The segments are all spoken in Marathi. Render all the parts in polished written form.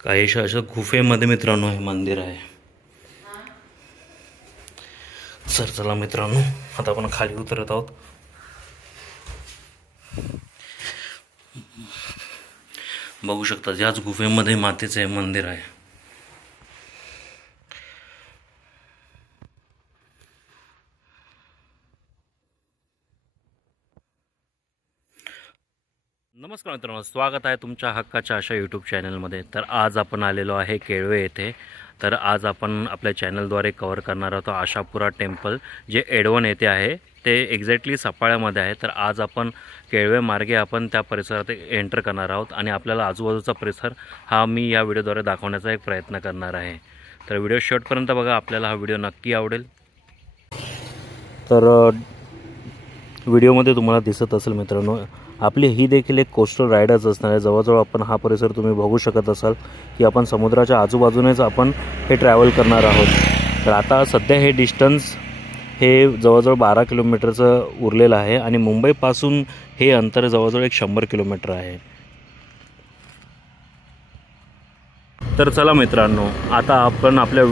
काहीशा अशा गुफेमध्ये मित्रांनो हे मंदिर आहे। चला मित्रांनो, आता आपण खाली उतरत आहोत। बघू शकता याच गुफेमध्ये मातीचे मंदिर आहे। नमस्कार मित्रांनो, स्वागत आहे तुमच्या हक्काच्या अशा यूट्यूब चॅनलमध्ये। तर आज आपण आलेलो आहे केळवे येथे। तर आज आपण आपल्या चॅनलद्वारे कव्हर करणार आहोत आशापुरा टेम्पल, जे एडवण येथे आहे, ते एक्झॅक्टली सफाळ्यामध्ये आहे। तर आज आपण केळवे मार्गे आपण त्या परिसरात एंटर करणार आहोत आणि आपल्याला आजूबाजूचा परिसर हा मी या व्हिडिओद्वारे दाखवण्याचा एक प्रयत्न करणार आहे। तर व्हिडिओ शेवटपर्यंत बघा, आपल्याला हा व्हिडिओ नक्की आवडेल। तर व्हिडिओमध्ये तुम्हाला दिसत असेल मित्रांनो, आपली ही देखील एक कोस्टल राईडच असणार आहे। जवळजवळ आपण हा परिसर तुम्ही बघू शकत असाल की आपण समुद्राच्या आजूबाजूनेच आपण हे ट्रॅव्हल करणार आहोत। तर आता सध्या हे डिस्टन्स हे जवळजवळ 12 किलोमीटरचं उरलेलं आहे आणि मुंबईपासून हे अंतर जवळजवळ 100 किलोमीटर आहे। तर चला मित्रांनो, आता आपण आपल्या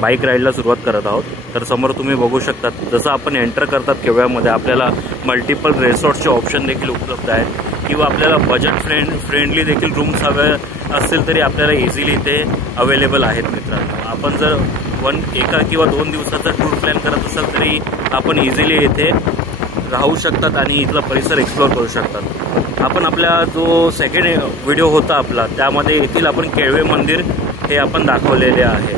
बाईक राईडला सुरुवात करत आहोत। तर समोर तुम्ही बघू शकता, जसं आपण एंटर करतात केवळ्यामध्ये आपल्याला मल्टिपल रिसॉर्ट्सचे ऑप्शन देखील उपलब्ध आहेत किंवा आपल्याला बजेट फ्रेंडली देखील रूम्स हवे असतील तरी आपल्याला इझिली ते अवेलेबल आहेत मित्रांनो। आपण जर एका किंवा 2 दिवसाचा टूर प्लॅन करत असाल तरी आपण इझिली येथे राहू शकतात आणि इथला परिसर एक्सप्लोर करू शकतात। आपण आपला जो सेकंड व्हिडिओ होता आपला, त्यामध्ये येथील आपण केळवे मंदिर हे आपण दाखवलेले आहे।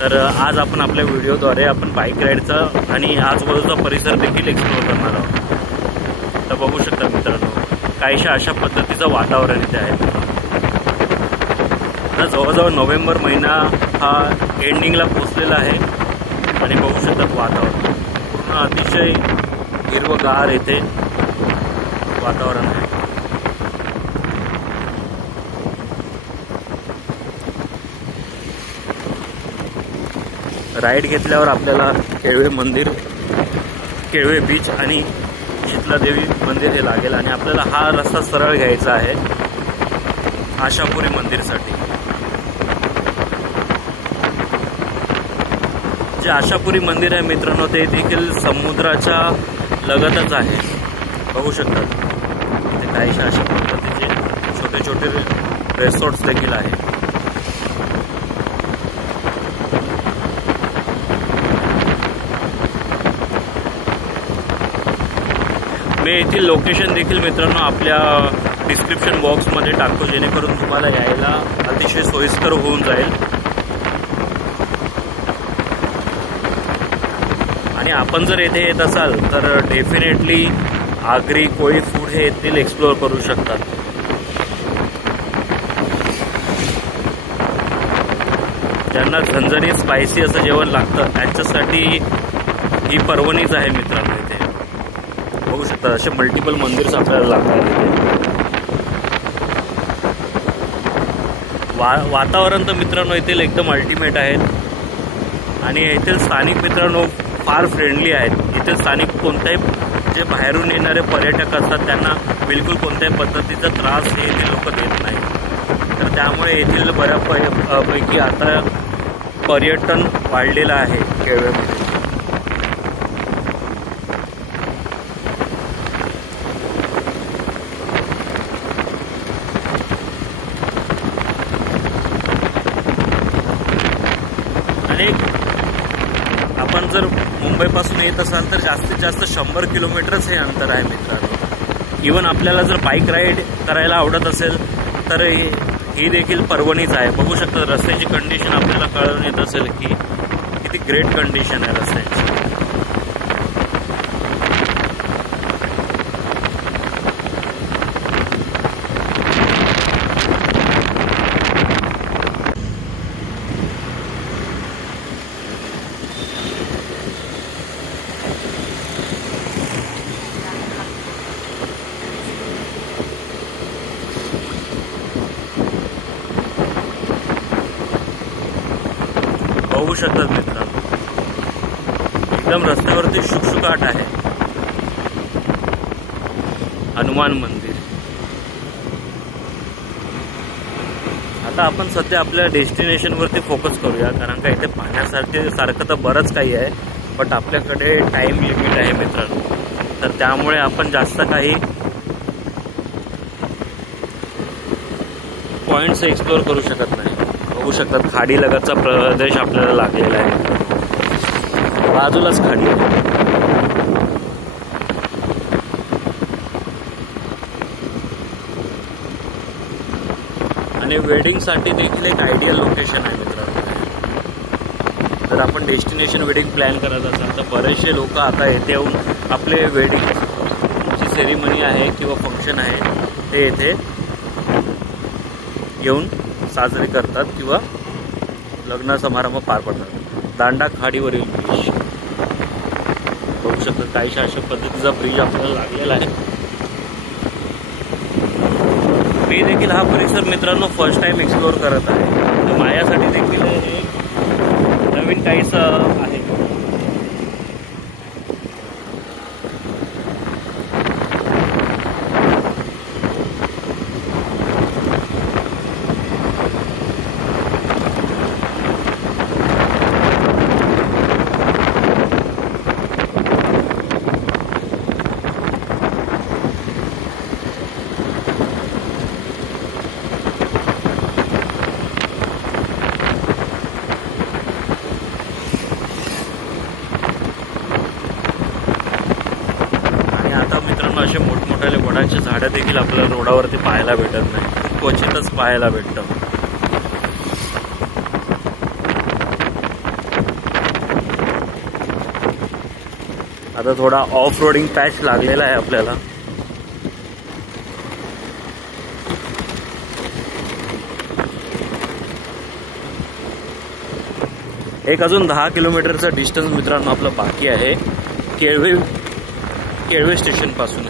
तर आज आपण आपल्या व्हिडिओद्वारे आपण बाईक राईडचा आणि आजूबाजूचा परिसर देखील एक्सप्लोर करणार आहोत। तर बघू शकता मित्रांनो, काहीशा अशा पद्धतीचं वातावरण इथे आहे। तर जवळजवळ नोव्हेंबर महिना हा एंडिंगला पोचलेला आहे आणि बघू शकतात वातावरण पूर्ण अतिशय हिरवगार येथे वातावरण आहे। राईड घेतल्यावर आपल्याला केळवे मंदिर, केळवे बीच आणि शीतलादेवी मंदिर हे लागेल आणि आपल्याला हा रस्ता सरळ घ्यायचा आहे आशापुरी मंदिरसाठी। जे आशापुरी मंदिर आहे मित्रांनो, ते देखील समुद्राच्या लगतच आहे। बघू शकता ते काहीशा अशा पद्धतीचे छोटे छोटे रिसॉर्ट्स देखील आहेत। मी येथील लोकेशन देखील मित्रांनो आपल्या डिस्क्रिप्शन बॉक्समध्ये टाकतो, जेणेकरून तुम्हाला यायला अतिशय सोयीस्कर होऊन जाईल। आणि आपण जर येथे येत असाल तर डेफिनेटली आगरी कोळी फूड हे येथील एक्सप्लोअर करू शकतात। ज्यांना झणझणीत स्पायसी असं जेवण लागतं त्यांच्यासाठी ही पर्वणीच आहे मित्रांनो। इथे बघू शकता असे मल्टिपल मंदिर्स आपल्याला लागतात। वातावरण तर मित्रांनो येथील एकदम अल्टिमेट आहेत आणि येथील स्थानिक मित्रांनो फार फ्रेंडली आहेत। इथे स्थानिक कोणत्याही जे बाहेरून येणारे पर्यटक असतात त्यांना बिलकुल कोणत्याही पद्धतीचा त्रास हे येथील लोक देत नाही। तर त्यामुळे येथील बऱ्यापैकी आता पर्यटन वाढलेलं आहे केळवेमध्ये। आणि आपण जर मुंबईपासून येत असाल तर जास्तीत जास्त 100 किलोमीटरच हे अंतर आहे मित्रांनो। इवन आपल्याला जर बाईक राईड करायला आवडत असेल तर ही देखील पर्वणीच आहे। बघू शकता रस्त्याची कंडिशन आपल्याला कळून येत असेल की किती ग्रेट कंडिशन आहे रस्त्याची। बघू शकतात मित्रांनो, एकदम रस्त्यावरती शुकशुकाट आहे। हनुमान मंदिर आता आपण सध्या आपल्या डेस्टिनेशनवरती फोकस करूया, कारण का इथे पाहण्यासाठी सारखं तर बरंच काही आहे, बट आपल्याकडे टाईम लिमिट आहे मित्रांनो. तर त्यामुळे आपण जास्त काही पॉईंट्स एक्सप्लोअर करू शकत नाही. बघू शकतात खाडीलगतचा प्रदेश आपल्याला लागलेला आहे, बाजूलाच खाडी आहे. आणि वेडिंगसाठी देखील एक आयडियल लोकेशन आहे मित्रांनो. जर आपण डेस्टिनेशन वेडिंग प्लॅन करत असाल तर बरेचसे लोक आता येथे येऊन आपले वेडिंगची सेरिमनी आहे किंवा फंक्शन आहे ते येथे येऊन साजरे करतात किंवा लग्न समारंभ पार पडतात. दांडा खाडीवरील ब्रिज बघू शकतात, काहीशा अशा पद्धतीचा ब्रिज आपल्याला लागलेला आहे. मी देखील हा परिसर मित्रांनो फर्स्ट टाइम एक्सप्लोअर करत आहे, तर माझ्यासाठी देखील हे नवीन काहीच आहे. असे मोठमोठाले वडांची झाडं देखील आपल्याला रोडावरती पाहायला भेटत नाही, क्वचितच पाहायला भेटतं. आता थोडा ऑफ रोडिंग पॅच लागलेला आहे आपल्याला. एक अजून 10 किलोमीटरचा डिस्टन्स मित्रांनो आपलं बाकी आहे केळवे स्टेशन पासून.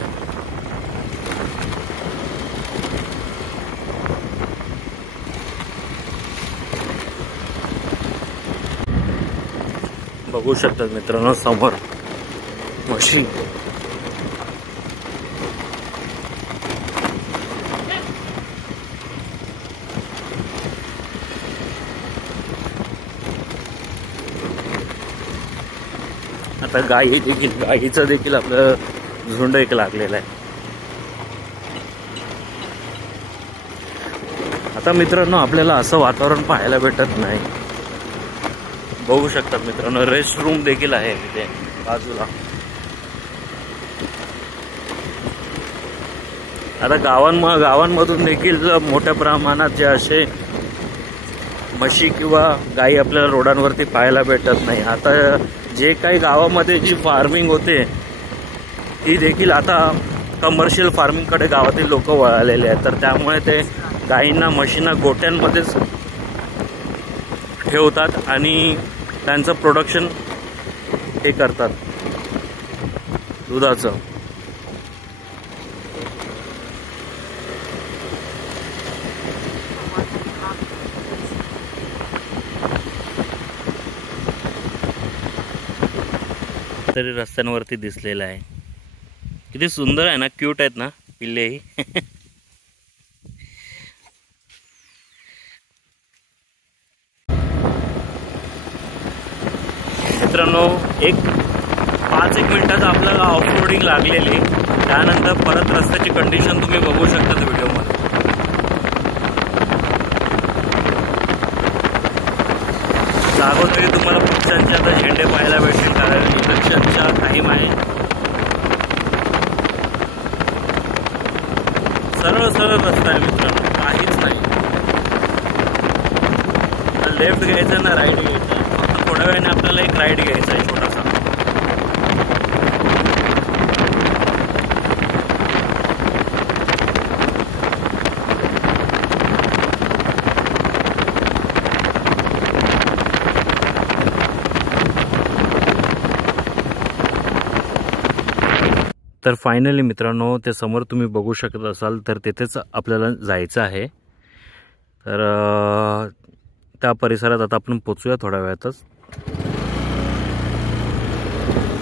बघू शकतात मित्रांनो समोर मशीन. आता गाईचं देखील आपलं झुंड एक लागलेलं आहे. आता मित्रांनो आपल्याला असं वातावरण पाहायला भेटत नाही. बघू शकतात मित्रांनो रेस्ट रूम देखील आहे तिथे बाजूला. आता गावांमधून देखील मोठ्या प्रमाणात जे असे म्हशी किंवा गाई आपल्याला रोडांवरती पाहायला भेटत नाही. आता जे काही गावामध्ये जी फार्मिंग होते ती देखील आता कमर्शियल फार्मिंगकडे गावातील लोक वळालेले आहेत. तर त्यामुळे ते गायींना म्हशींना गोट्यांमध्येच ठेवतात आणि त्यांचं प्रोडक्शन हे करतात दुधाचं. तरी रस्त्यांवरती दिसलेलं आहे. किती सुंदर आहे ना, क्यूट आहेत ना पिल्लेही. मित्रांनो 5-1 मिनिटाचं आपल्याला ऑफ रोडिंग लागलेली. त्यानंतर परत रस्त्याची कंडिशन तुम्ही बघू शकता व्हिडिओमध्ये. जागोजागी तुम्हाला पक्ष्यांचे आता झेंडे पाहायला भेटतील, कारण इलेक्शनचा टाईम आहे. सरळ सरळ रस्ता आहे मित्रांनो, काहीच नाही. लेफ्ट घ्यायचं ना राईट घ्यायचं, फक्त थोड्या वेळाने आपल्याला एक राईट घ्यायचा आहे छोटासा. तर फायनली मित्रांनो ते समोर तुम्ही बघू शकत असाल तर तिथेच आपल्याला जायचं आहे. तर त्या परिसरात आता आपण पोचूया थोड्या वेळातच.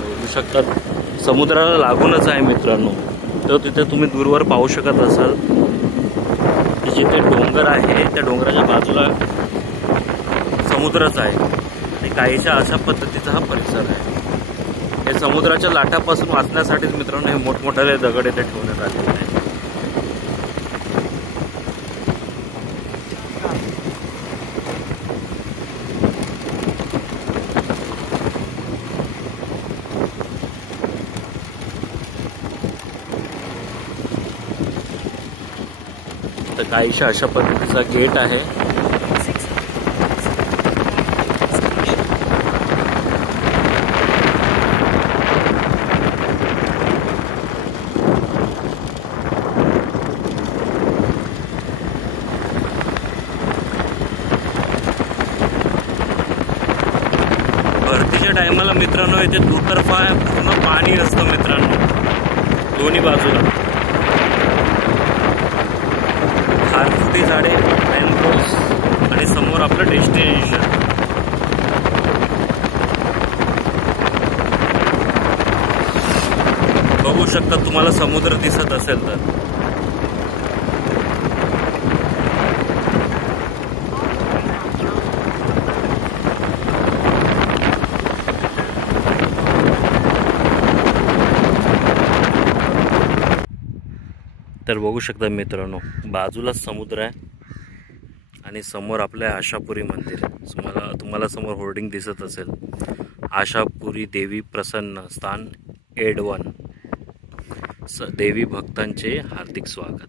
बघू शकतात समुद्राला लागूनच आहे मित्रांनो. तर तिथे तुम्ही दूरवर पाहू शकत असाल जिथे डोंगर आहे त्या डोंगराच्या बाजूला समुद्रच आहे आणि काहीशा अशा पद्धतीचा हा परिसर आहे. हे समुद्राच्या लाटापासून वाचण्यासाठीच मित्रांनो हे मोठमोठाले दगड इथे ठेवण्यात आलेले आहे. तर काहीशा अशा पद्धतीचा गेट आहे. भरतीच्या टायमाला मित्रांनो इथे दुतर्फा पूर्ण पाणी असतं मित्रांनो, दोन्ही बाजूला खारफुटी झाडे, मँग्रोव्स आणि समोर आपलं डेस्टिनेशन. बघू शकता तुम्हाला समुद्र दिसत असेल तर. तर बघू शकता मित्रांनो बाजूलाच समुद्र आहे आणि समोर आपल्या आशापुरी मंदिर आहे. तुम्हाला समोर होर्डिंग दिसत असेल, आशापुरी देवी प्रसन्न स्थान एडवन, देवी भक्तांचे हार्दिक स्वागत.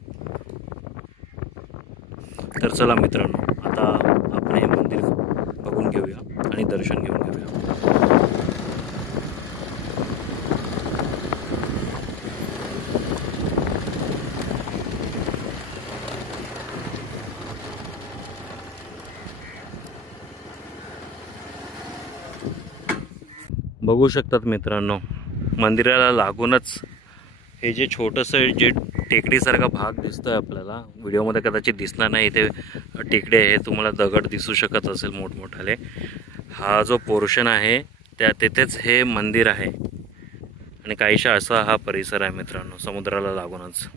तर चला मित्रांनो आता आपण हे मंदिर बघून घेऊया आणि दर्शन घेऊन घेऊया. बघू शकतात मित्रांनो मंदिराला लागूनच हे जे छोटंसं जे टेकडीसारखा भाग दिसतोय आपल्याला, व्हिडिओमध्ये कदाचित दिसणार नाही, इथे टेकडे आहे, तुम्हाला दगड दिसू शकत असेल मोठमोठाले. हा जो पोर्शन आहे तिथेच हे मंदिर आहे आणि काहीशा असा हा परिसर आहे मित्रांनो समुद्राला लागूनच.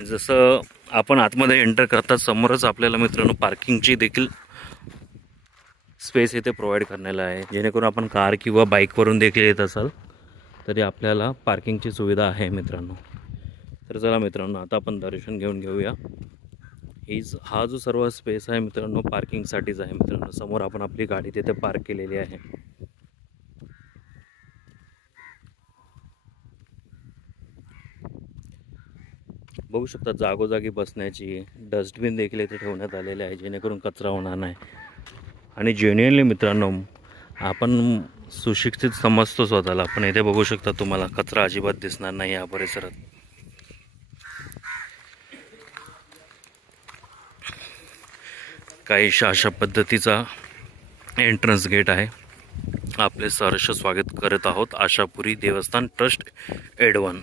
जसं आपण आतमध्ये एंटर करतात समोरच आपल्याला मित्रांनो पार्किंगची देखील स्पेस इथे प्रोव्हाइड करण्याला आहे, जेणेकरून आपण कार किंवा बाईकवरून देखील येत असाल तरी आपल्याला पार्किंगची सुविधा आहे मित्रांनो. तर चला मित्रांनो आता आपण दर्शन घेऊन घेऊया. हा जो सर्व स्पेस आहे मित्रांनो पार्किंगसाठीच आहे मित्रांनो. समोर आपण आपली गाडी तिथे पार्क केलेली आहे. बघू शकता जागोजागी बसण्याची डस्टबिन देखील इथे ठेवण्यात आलेले आहे, जेणेकरून कचरा होणार नाही. आणि जेन्युइनली मित्रांनो आपण सुशिक्षित समजतो स्वतःला, पण इथे बघू शकता तुम्हाला कचरा अजिबात दिसणार नाही या परिसरात. काहीशा अशा पद्धतीचा एंट्रन्स गेट आहे. आपले सहर्ष स्वागत करत आहोत आशापुरी देवस्थान ट्रस्ट एडवन.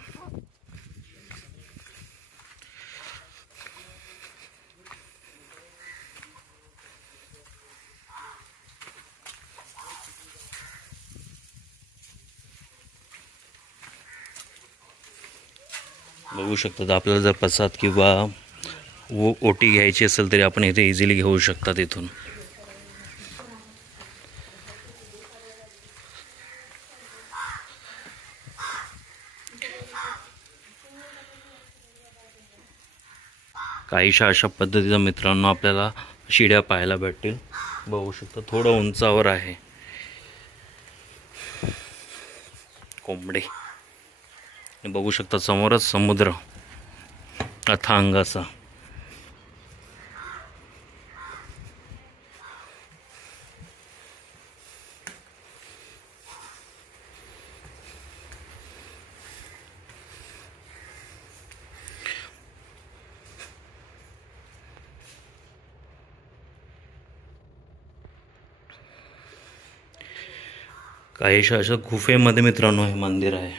बघू शकतात आपल्याला जर प्रसाद किंवा ओटी घ्यायची असेल तरी आपण इथे इझिली घेऊ शकतात इथून. काहीशा अशा पद्धतीचा मित्रांनो आपल्याला शिड्या पाहायला भेटतील. बघू शकता थोडं उंचावर आहे कोंबडे. बघू शकता समोरच समुद्र अथांग असा. काहीशा अशा गुफेमध्ये मित्रांनो हे मंदिर आहे.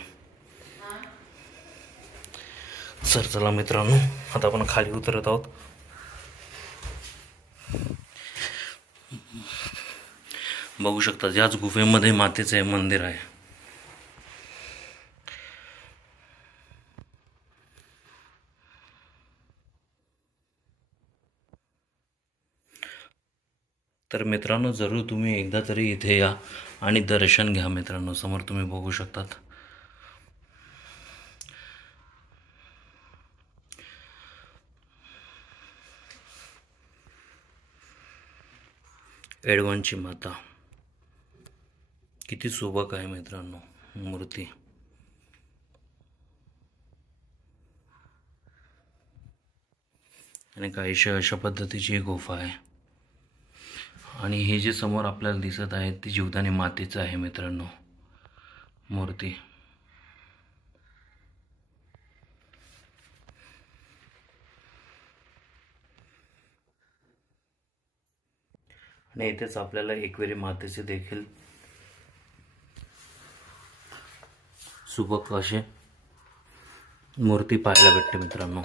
सर चला मित्रांनो आता आपण खाली उतरत आहोत. बघू शकता याच गुफेमध्ये मातेचे हे मंदिर आहे. तर मित्रांनो, जरूर तुम्ही एकदा तरी इथे या आणि दर्शन घ्या. मित्रांनो, समोर तुम्ही बघू शकतात. एडवांची माता किती सुबक आहे मित्रांनो मूर्ती. आणि काहीशा अशा पद्धतीची ही गुफा आहे. आणि हे जे समोर आपल्याला दिसत आहे ती जीवदानी मातेचं आहे मित्रांनो मूर्ती. आणि इथेच आपल्याला एकविरी मातेचे देखील सुबक असे मूर्ती पाहायला भेटते मित्रांनो.